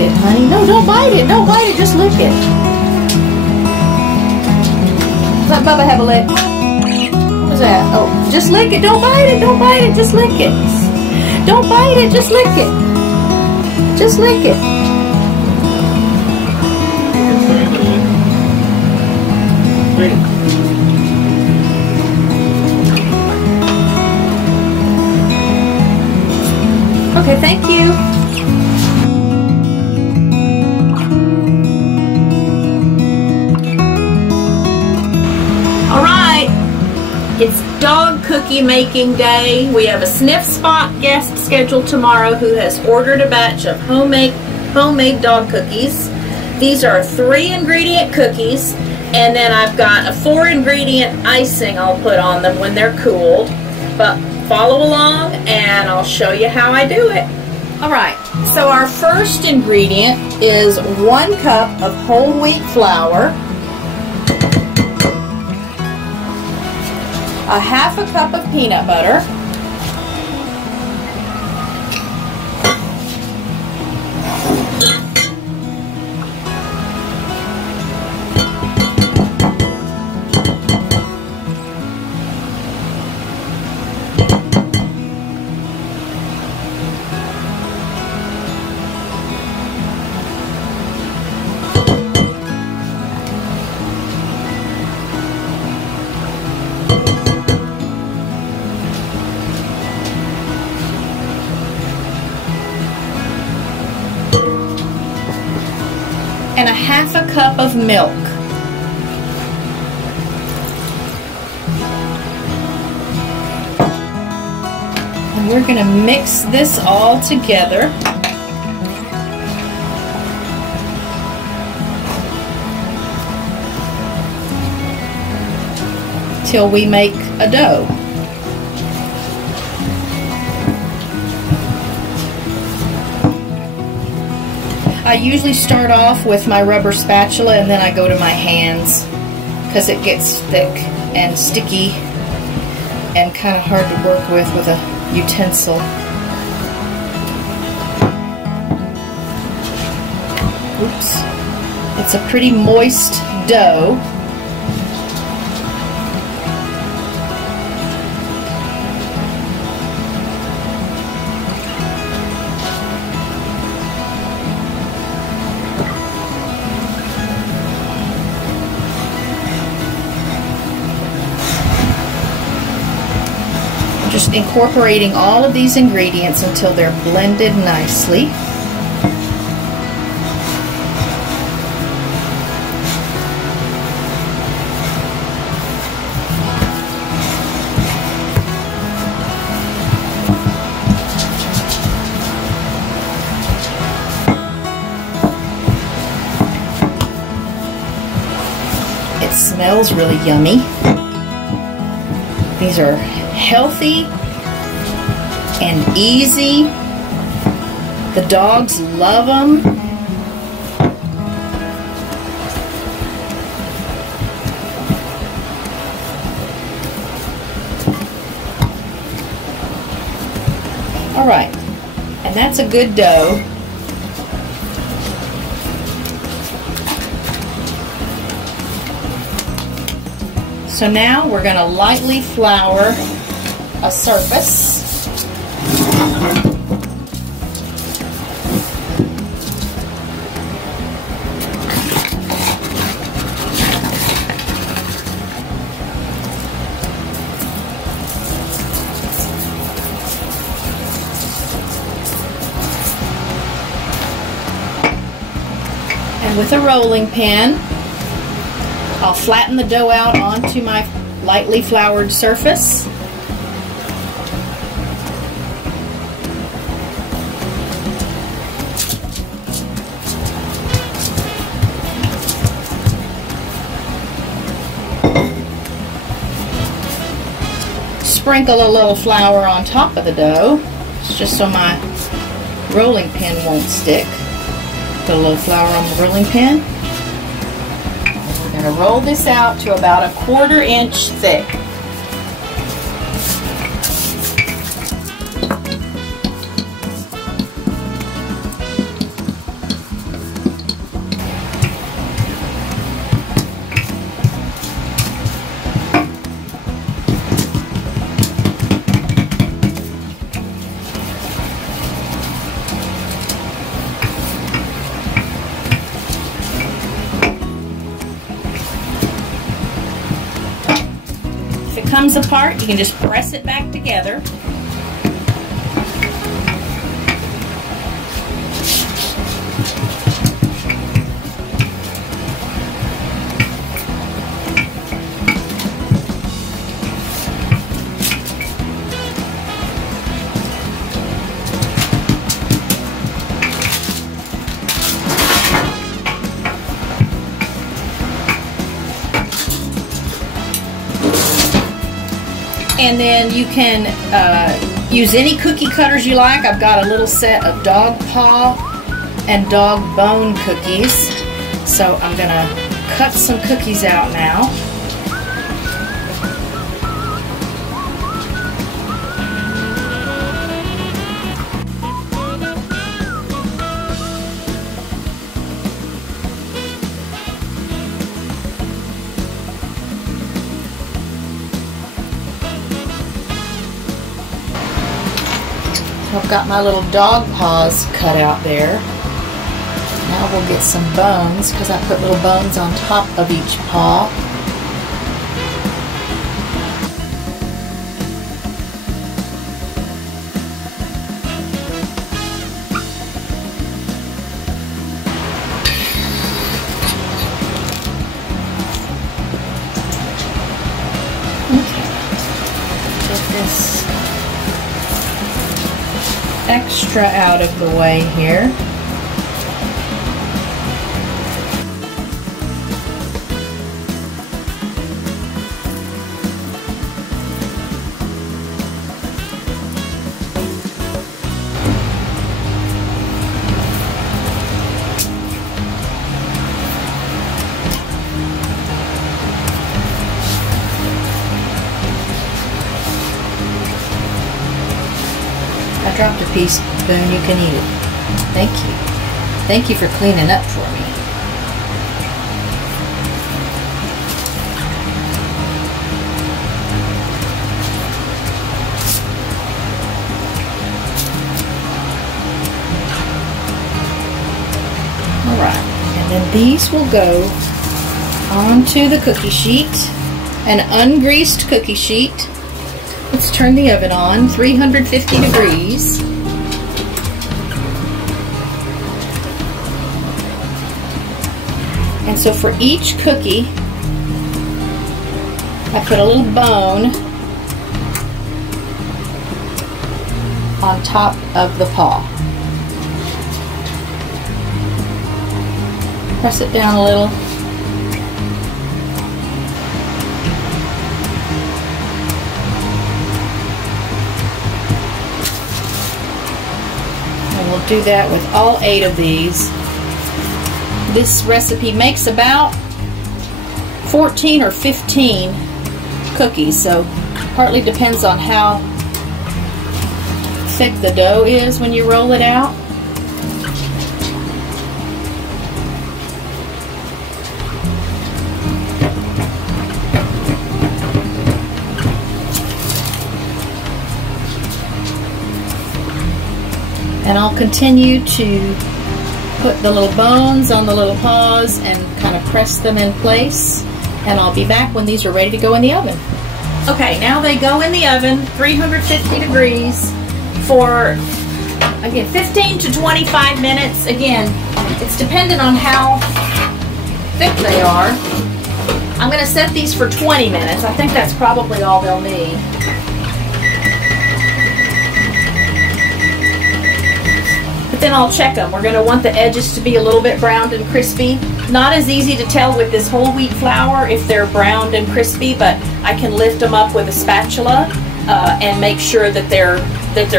bite it, honey. No, don't bite it. Don't bite it. Just lick it. Let Bubba have a lick. What was that? Oh, just lick it. Don't bite it. Don't bite it. Just lick it. Don't bite it. Just lick it. Just lick it. Okay, thank you. All right, it's dog cookie making day. We have a Sniff Spot guest scheduled tomorrow who has ordered a batch of homemade dog cookies. These are 3-ingredient cookies, and then I've got a 4-ingredient icing I'll put on them when they're cooled. But follow along and I'll show you how I do it. Alright, so our first ingredient is 1 cup of whole wheat flour, a 1/2 cup of peanut butter, and a 1/2 cup of milk. And we're going to mix this all together till we make a dough. I usually start off with my rubber spatula and then I go to my hands because it gets thick and sticky and kind of hard to work with a utensil. Oops. It's a pretty moist dough. Just incorporating all of these ingredients until they're blended nicely. It smells really yummy. These are healthy and easy. The dogs love them. All right, and that's a good dough. So now we're going to lightly flour a surface. And with a rolling pin, I'll flatten the dough out onto my lightly floured surface. Sprinkle a little flour on top of the dough, just so my rolling pin won't stick. Put a little flour on the rolling pin. We're going to roll this out to about 1/4 inch thick. comes apart, you can just press it back together. And then you can use any cookie cutters you like. I've got a little set of dog paw and dog bone cookies. So I'm gonna cut some cookies out now. I've got my little dog paws cut out there. Now we'll get some bones, because I put little bones on top of each paw. Okay, get this extra out of the way here. I dropped a piece, Boone, you can eat it. Thank you. Thank you for cleaning up for me. Alright, and then these will go onto the cookie sheet, an ungreased cookie sheet. Let's turn the oven on, 350 degrees. And so for each cookie, I put a little bone on top of the paw. Press it down a little. We'll do that with all 8 of these. This recipe makes about 14 or 15 cookies, so partly depends on how thick the dough is when you roll it out. And I'll continue to put the little bones on the little paws and kind of press them in place. And I'll be back when these are ready to go in the oven. Okay, now they go in the oven, 350 degrees for, again, 15 to 25 minutes. Again, it's dependent on how thick they are. I'm going to set these for 20 minutes. I think that's probably all they'll need. Then I'll check them. We're going to want the edges to be a little bit browned and crispy. Not as easy to tell with this whole wheat flour if they're browned and crispy, but I can lift them up with a spatula and make sure that they're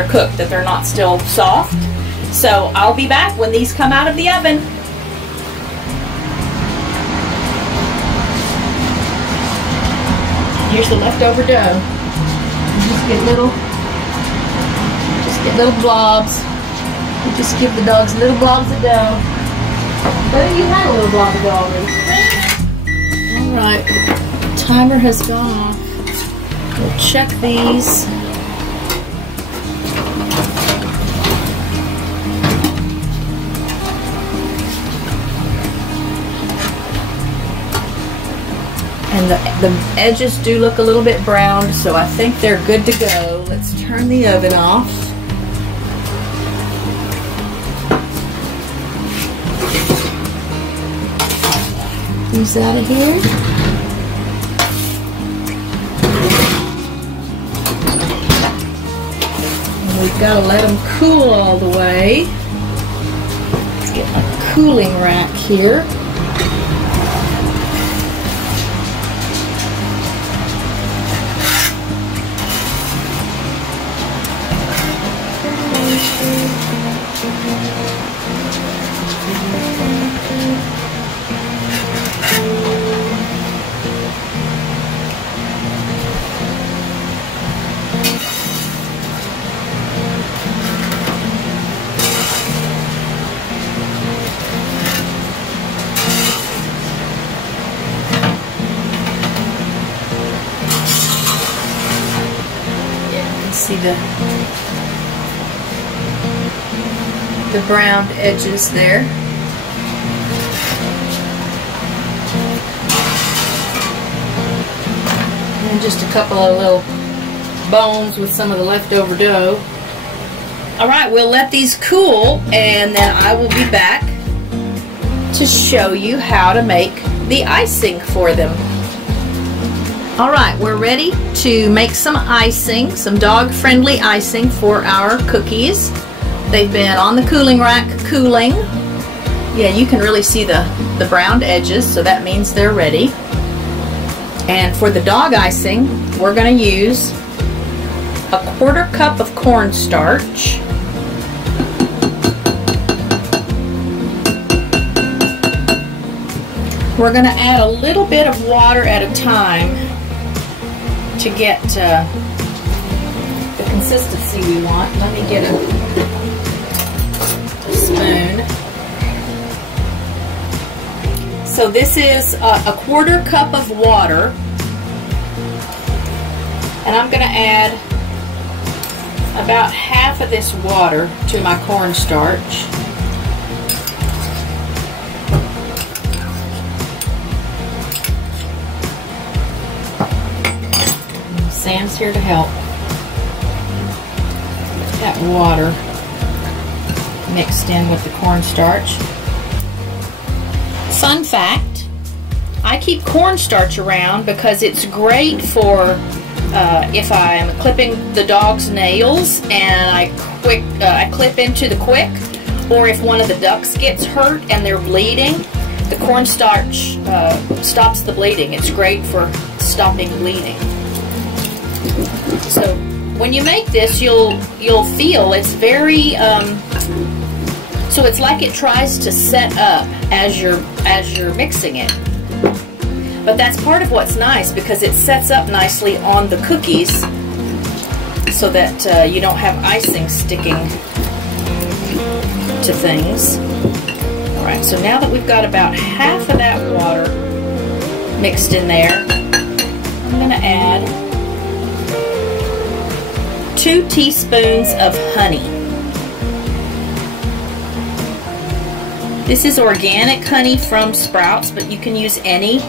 cooked, that they're not still soft. So I'll be back when these come out of the oven. Here's the leftover dough. Just get little blobs. You just give the dogs little blobs of dough. But you had a little blob of dough already. Alright, timer has gone off. We'll check these. And the edges do look a little bit browned, so I think they're good to go. Let's turn the oven off. These out of here. And we've got to let them cool all the way. Let's get a cooling rack here. See the browned edges there. And just a couple of little bones with some of the leftover dough. Alright, we'll let these cool and then I will be back to show you how to make the icing for them. Alright, we're ready to make some icing, some dog-friendly icing for our cookies. They've been on the cooling rack cooling. Yeah, you can really see the browned edges, so that means they're ready. And for the dog icing, we're going to use a 1/4 cup of cornstarch. We're going to add a little bit of water at a time to get the consistency we want. Let me get a spoon. So this is a 1/4 cup of water, and I'm going to add about half of this water to my cornstarch. Sam's here to help. That water mixed in with the cornstarch. Fun fact, I keep cornstarch around because it's great for if I'm clipping the dog's nails and I clip into the quick, or if one of the ducks gets hurt and they're bleeding, the cornstarch stops the bleeding. It's great for stopping bleeding. So when you make this, you'll feel it's very so it's like it tries to set up as you're mixing it. But that's part of what's nice, because it sets up nicely on the cookies so that you don't have icing sticking to things. Alright, so now that we've got about half of that water mixed in there, I'm going to add 2 teaspoons of honey. This is organic honey from Sprouts, but you can use any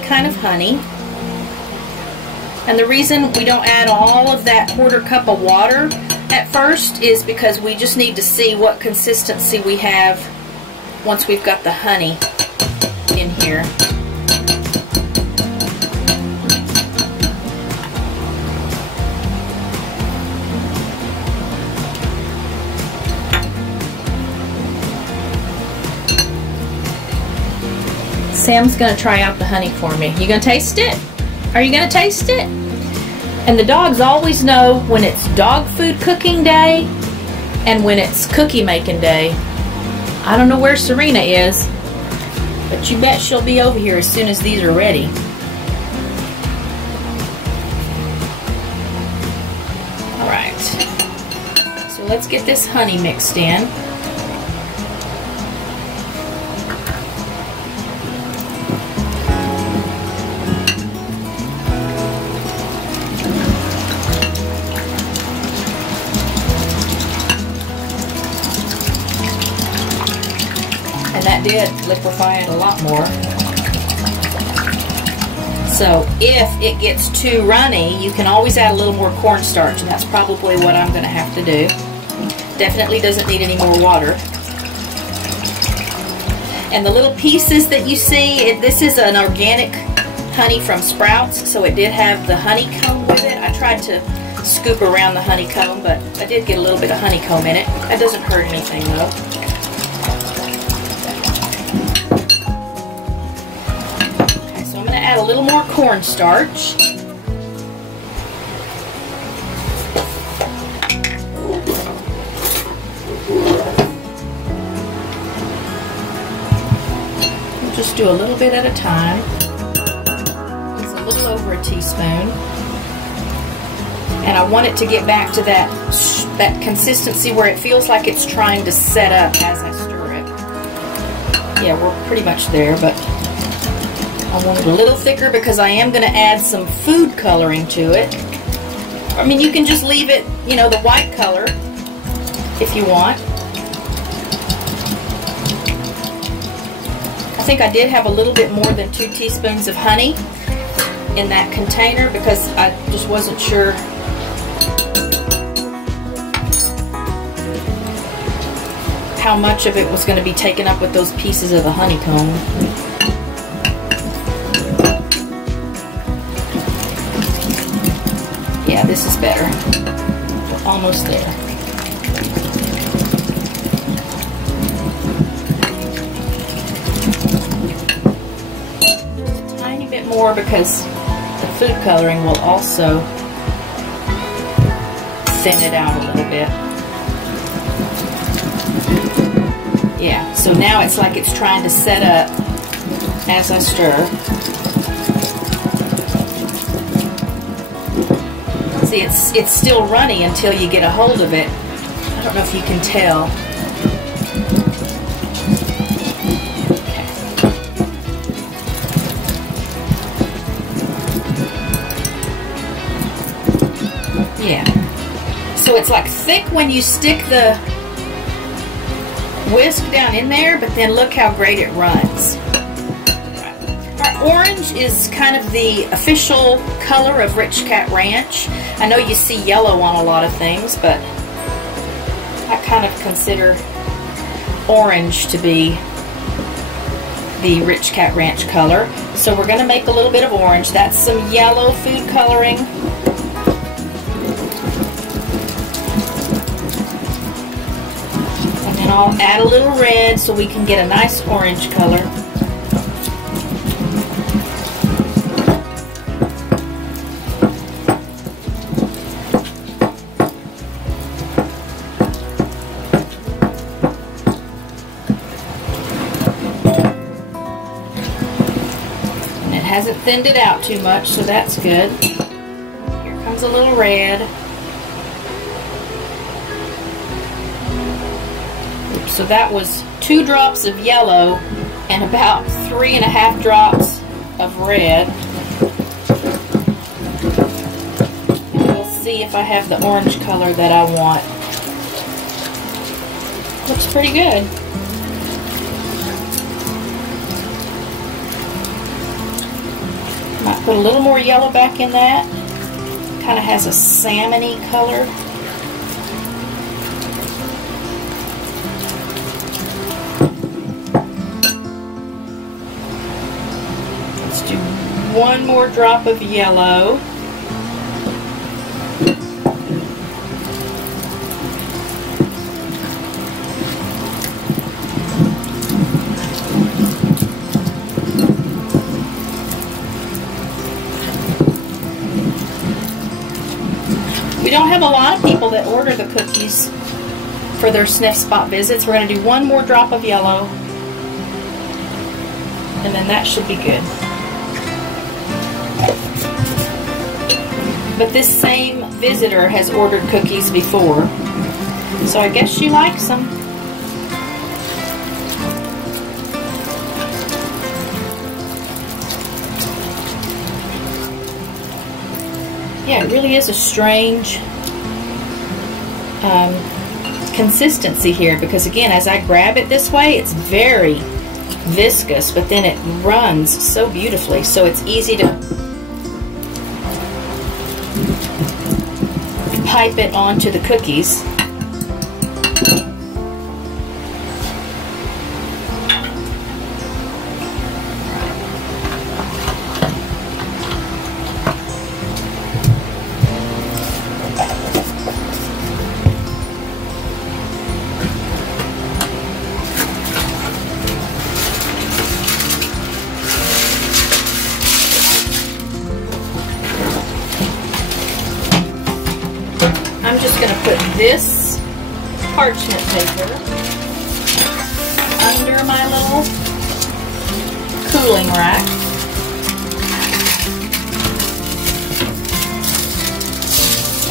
kind of honey. And the reason we don't add all of that 1/4 cup of water at first is because we just need to see what consistency we have once we've got the honey in here. Sam's going to try out the honey for me. You going to taste it? Are you going to taste it? And the dogs always know when it's dog food cooking day and when it's cookie making day. I don't know where Serena is, but you bet she'll be over here as soon as these are ready. Alright, so let's get this honey mixed in. That did liquefy it a lot more. So if it gets too runny, you can always add a little more cornstarch, and that's probably what I'm going to have to do. Definitely doesn't need any more water. And the little pieces that you see, this is an organic honey from Sprouts, so it did have the honeycomb with it. I tried to scoop around the honeycomb, but I did get a little bit of honeycomb in it. That doesn't hurt anything though. Okay, so I'm going to add a little more cornstarch. We'll just do a little bit at a time. It's a little over a teaspoon. And I want it to get back to that consistency where it feels like it's trying to set up as I stir it. Yeah, we're pretty much there, but I want it a little thicker because I am going to add some food coloring to it. I mean, you can just leave it, you know, the white color if you want. I think I did have a little bit more than 2 teaspoons of honey in that container because I just wasn't sure how much of it was going to be taken up with those pieces of the honeycomb. Yeah, this is better. We're almost there. Just a tiny bit more because the food coloring will also thin it out a little bit. Yeah, so now it's like it's trying to set up as I stir. See, it's still runny until you get a hold of it. I don't know if you can tell. Okay. Yeah. So it's like thick when you stick the whisk down in there, but then look how great it runs. Our orange is kind of the official color of Rich Cat Ranch. I know you see yellow on a lot of things, but I kind of consider orange to be the Rich Cat Ranch color. So we're going to make a little bit of orange. That's some yellow food coloring. And I'll add a little red so we can get a nice orange color. And it hasn't thinned it out too much, so that's good. Here comes a little red. So that was 2 drops of yellow and about 3.5 drops of red. And we'll see if I have the orange color that I want. Looks pretty good. Might put a little more yellow back in that. Kind of has a salmon-y color. One more drop of yellow. We don't have a lot of people that order the cookies for their Sniff Spot visits. We're going to do one more drop of yellow, and then that should be good. But this same visitor has ordered cookies before, so I guess she likes them. Yeah, it really is a strange consistency here, because again, as I grab it this way, it's very viscous, but then it runs so beautifully, so it's easy to pipe it onto the cookies. I'm just going to put this parchment paper under my little cooling rack.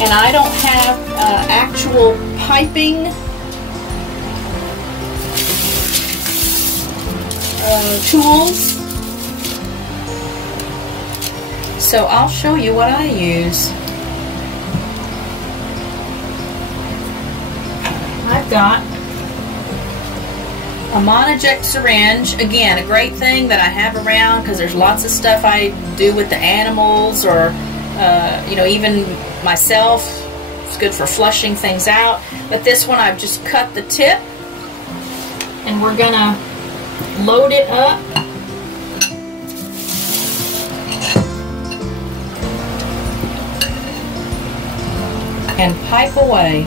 And I don't have actual piping tools, so I'll show you what I use. I've got a Monoject syringe. Again, a great thing that I have around because there's lots of stuff I do with the animals, or you know, even myself. It's good for flushing things out. But this one, I've just cut the tip, and we're gonna load it up. And pipe away.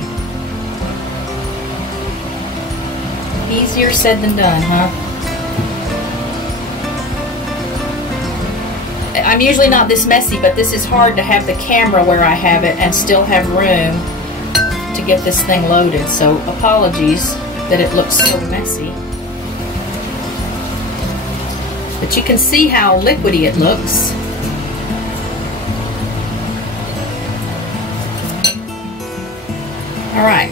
Easier said than done, huh? I'm usually not this messy, but this is hard to have the camera where I have it and still have room to get this thing loaded. So apologies that it looks so messy. But you can see how liquidy it looks. All right.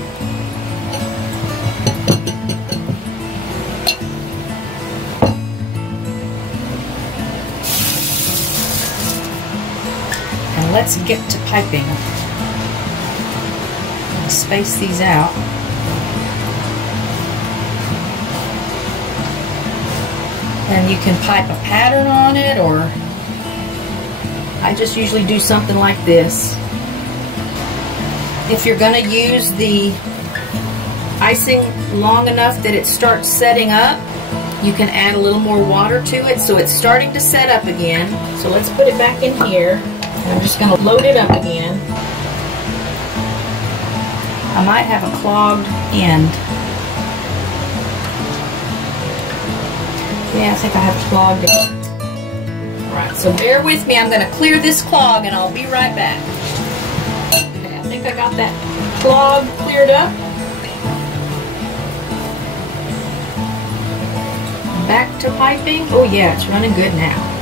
And let's get to piping. Space these out. And you can pipe a pattern on it, or I just usually do something like this. If you're going to use the icing long enough that it starts setting up, you can add a little more water to it. So it's starting to set up again. So let's put it back in here. And I'm just going to load it up again. I might have a clogged end. Yeah, I think I have clogged it. Alright, so bear with me. I'm going to clear this clog and I'll be right back. Okay, I think I got that clog cleared up. Back to piping. Oh yeah, it's running good now.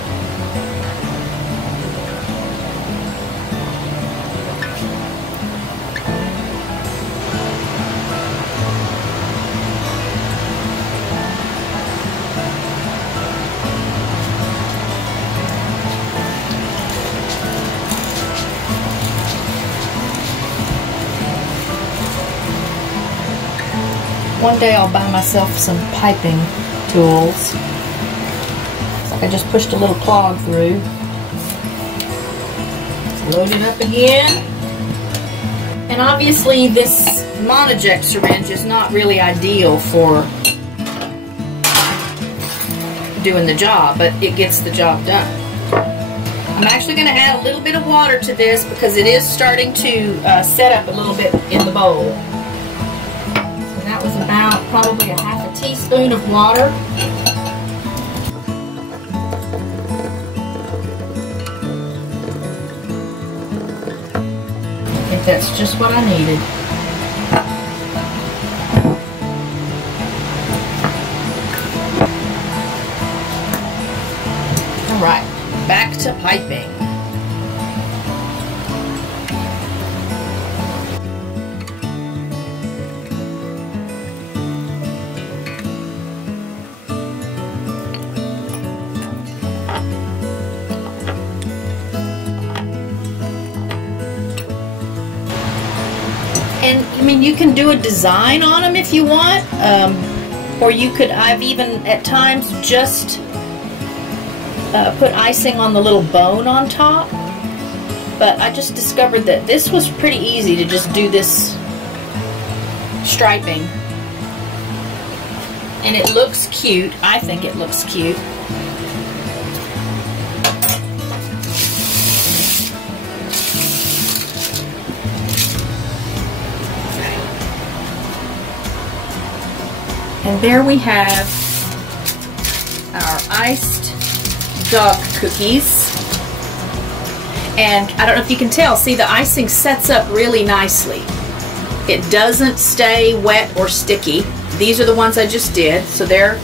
One day I'll buy myself some piping tools. I just pushed a little clog through. Let's load it up again. And obviously this Monoject syringe is not really ideal for doing the job, but it gets the job done. I'm actually going to add a little bit of water to this because it is starting to set up a little bit in the bowl. That was about probably a half a teaspoon of water. I think that's just what I needed. All right, back to piping. And I mean, you can do a design on them if you want, or you could, I've even at times just put icing on the little bone on top. But I just discovered that this was pretty easy to just do this striping. And it looks cute. I think it looks cute. And there we have our iced dog cookies. And I don't know if you can tell, see, the icing sets up really nicely. It doesn't stay wet or sticky. These are the ones I just did, so they're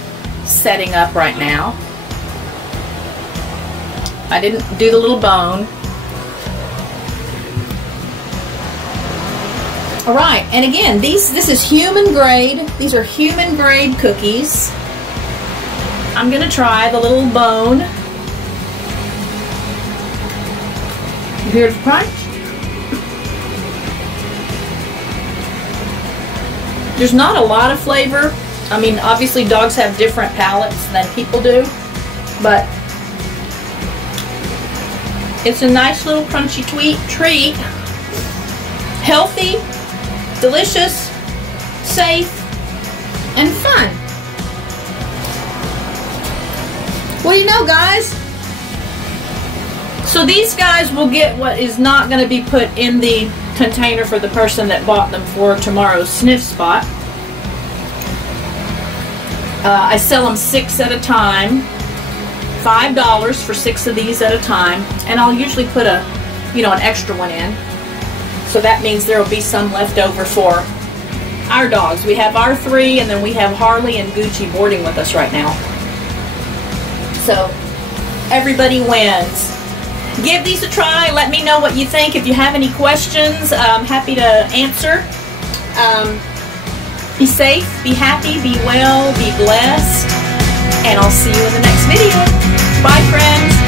setting up right now. I didn't do the little bone. All right, and again, this is human grade. These are human grade cookies. I'm gonna try the little bone. You hear the crunch? There's not a lot of flavor. I mean, obviously dogs have different palates than people do, but it's a nice little crunchy treat. Healthy, delicious, safe, and fun. What do you know, guys? So these guys will get what is not going to be put in the container for the person that bought them for tomorrow's Sniff Spot. I sell them 6 at a time, $5 for 6 of these at a time, and I'll usually put an extra one in. So that means there will be some left over for our dogs. We have our 3, and then we have Harley and Gucci boarding with us right now. So everybody wins. Give these a try. Let me know what you think. If you have any questions, I'm happy to answer. Be safe, be happy, be well, be blessed, and I'll see you in the next video. Bye, friends.